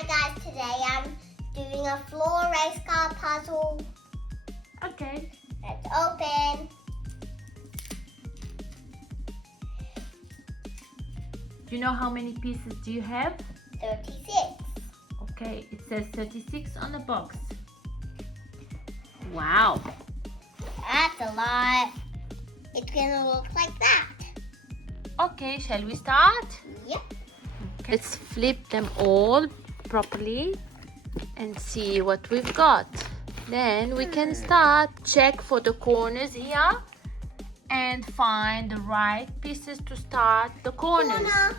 Hi guys, today I'm doing a floor race car puzzle. Okay. Let's open. Do you know how many pieces do you have? 36. Okay, it says 36 on the box. Wow. That's a lot. It's gonna look like that. Okay, shall we start? Yep. Okay. Let's flip them all properly and see what we've got. Then we can start. Check for the corners here and find the right pieces to start the corners. Corner.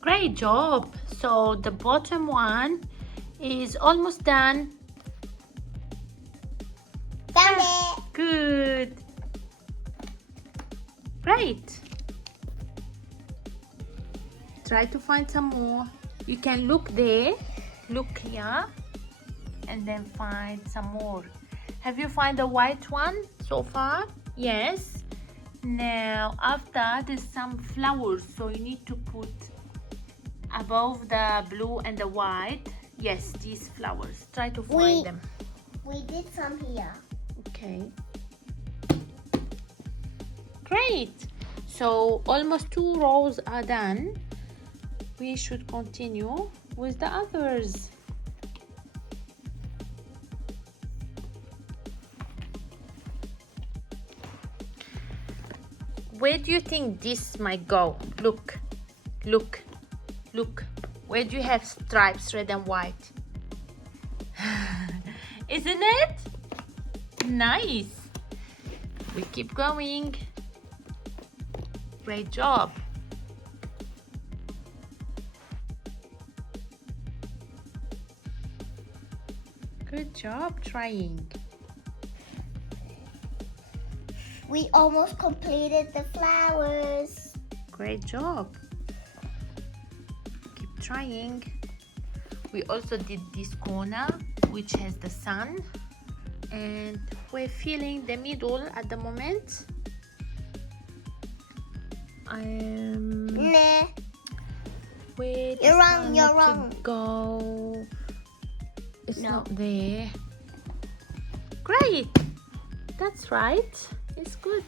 Great job. So the bottom one is almost done. Found it. Good. Great. Try to find some more. You can look there, look here, and then find some more. Have you found the white one so far? Yes. Now after, there's some flowers, so you need to put above the blue and the white. Yes, these flowers. Try to find them. We did some here. Okay. Great. So almost 2 rows are done. We should continue with the others. Where do you think this might go? Look, look, look. Where do you have stripes, red and white? Isn't it? Nice. We keep going. Great job. Good job trying. We almost completed the flowers. Great job. Keep trying. We also did this corner, which has the sun, and we're filling the middle at the moment. Nah. Where You're does wrong, one you're need wrong. to go? It's No. not there. Great. That's right. It's good.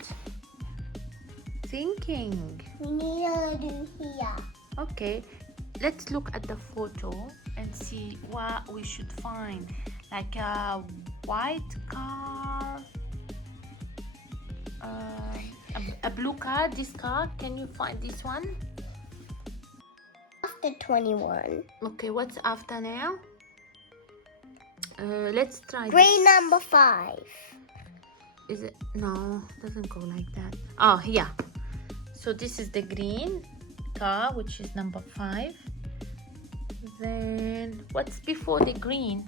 Thinking. We need to do here. Okay. Let's look at the photo and see what we should find. Like a white car. A blue car. This car. Can you find this one? After 21. Okay. What's after now? Let's try Green this. number 5. Is it? No, doesn't go like that. Oh, yeah. So this is the green car, which is number 5. Then what's before the green?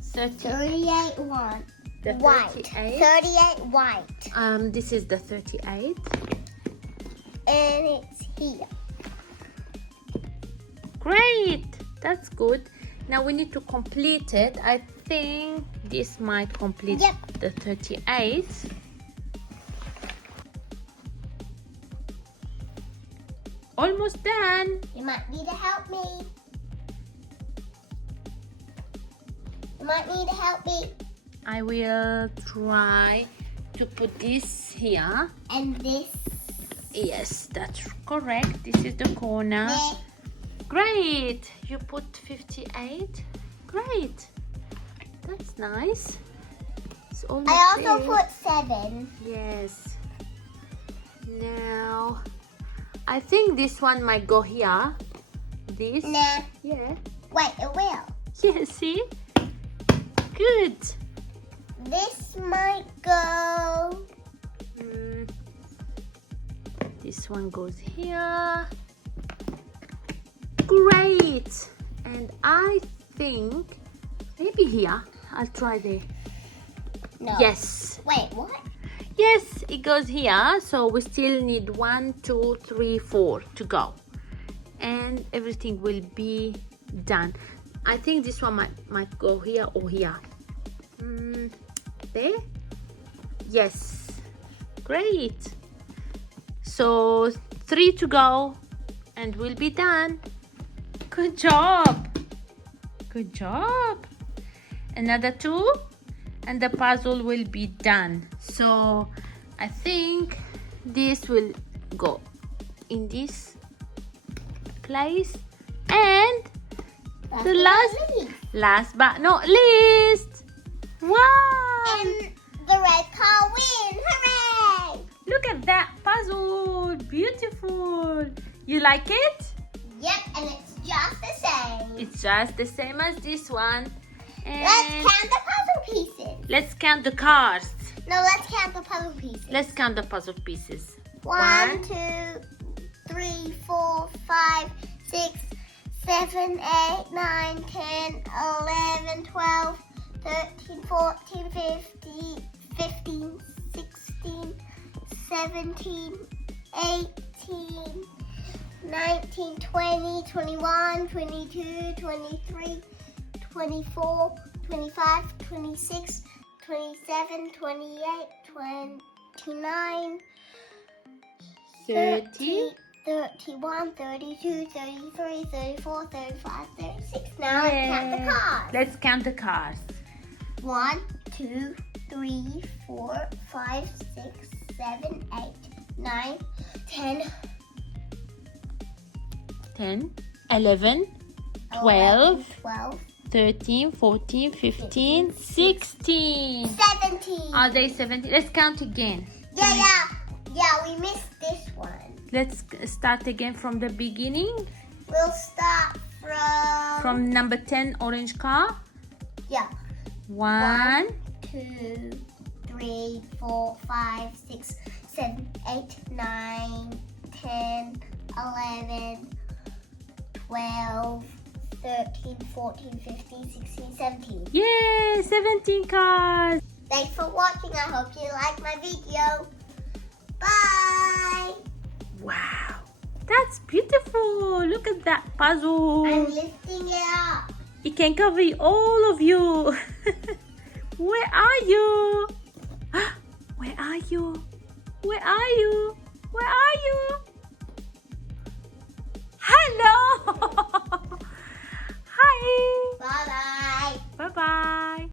38 one. The White. 38. 38 white. This is the 38. And it's here. Great. That's good. Now we need to complete it. I think this might complete Yep. the 38. Almost done. You might need to help me. You might need to help me. I will try to put this here. And this. Yes, that's correct. This is the corner. There. Great. You put 58. Great. That's nice. It's almost I also there. put 7. Yes. Now, I think this one might go here. This. Nah. Yeah. Wait, it will. Yeah, see? Good. This might go. This one goes here. Great. And I think maybe here. I'll try there. No. Yes. Wait, what? Yes, it goes here. So we still need 1, 2, 3, 4 to go. And everything will be done. I think this one might go here or here. There? Yes. Great. So 3 to go. and we'll be done. Good job. Good job. Another 2 and the puzzle will be done. So I think this will go in this place, and the last but not least, wow, and the red car win. Hooray! Look at that puzzle, beautiful. You like it? Yep, and it's just the same. It's just the same as this one. And Let's count the puzzle pieces. let's count the cars. No, let's count the puzzle pieces. Let's count the puzzle pieces. 1, 2, 3, 4, 5, 6, 7, 8, 9, 10, 11, 12, 13, 14, 15, 16, 17, 18, 19, 20, 21, 22, 23, 24, 25, 26, 27, 28, 29, 30. 31, 32, 33, 34, 35, 36. Now let's count the cars. Let's count the cars. 1, 2, 3, 4, 5, 6, 7, 8, 9, 10, 10, 11, 12, 12, 13, 14, 15, 16. 17. Are they 17? Let's count again. Yeah, we missed this one. Let's start again from the beginning. We'll start From number 10, orange car. Yeah. 1, 2, 3, 4, 5, 6, 7, 8, 9, 10, 11, 12, 13, 14, 15, 16, 17. Yay, 17 cars. Thanks for watching. I hope you liked my video. Bye. Wow, that's beautiful. Look at that puzzle. I'm lifting it up. It can cover all of you. Where are you? Where are you? Where are you? Where are you? Hello. Hi. Bye-bye. Bye-bye.